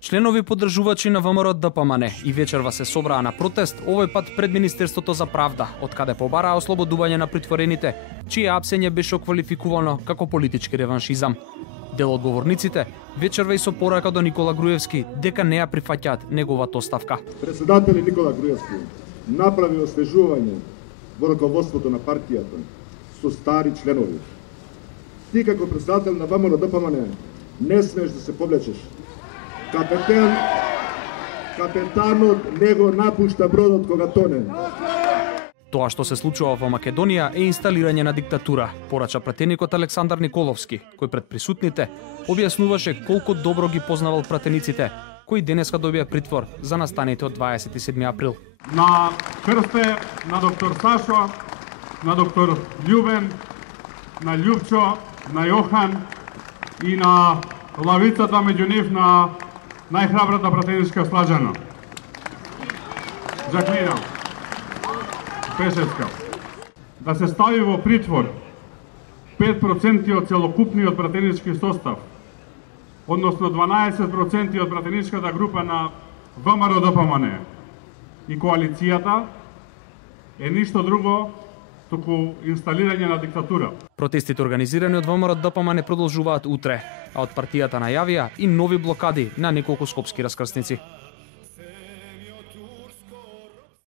Членови поддржувачи на ВМРО ДПМН и вечерва се собраа на протест, овој пат пред Министерството за правда, од каде побараа ослободување на притворените, чие апсење беше оквалификувано како политички реваншизам. Дел од говорниците вечерва и со порака до Никола Груевски дека не ја прифаќаат неговата оставка. Председателј Никола Груевски направи освежување во раководството на партијата со стари членови. Ти како председател на ВМРО ДПМН не смееш да се повлечеш. Капетанот не го напушта бродот кога тоне. Тоа што се случува во Македонија е инсталирање на диктатура, порача пратеникот Александар Николовски, кој пред присутните објаснуваше колку добро ги познавал пратениците, кои денеска добија притвор за настаните од 27 април. На Крсте, на доктор Сашо, на доктор Љубен, на Љупчо, на Јохан и на лавицата меѓу нив на најхрабрата пратеничка Слаđana. Заклинам. Пешевска. Да се стави во притвор 5% од целокупниот пратенички состав, односно 12% од пратеничката група на ВМРО ДПМН и коалицијата е ништо друго туку инсталирање на диктатура. Протестите организирани од ВМРО ДПМН продолжуваат утре, а од партијата најавија и нови блокади на неколку скопски раскрсници.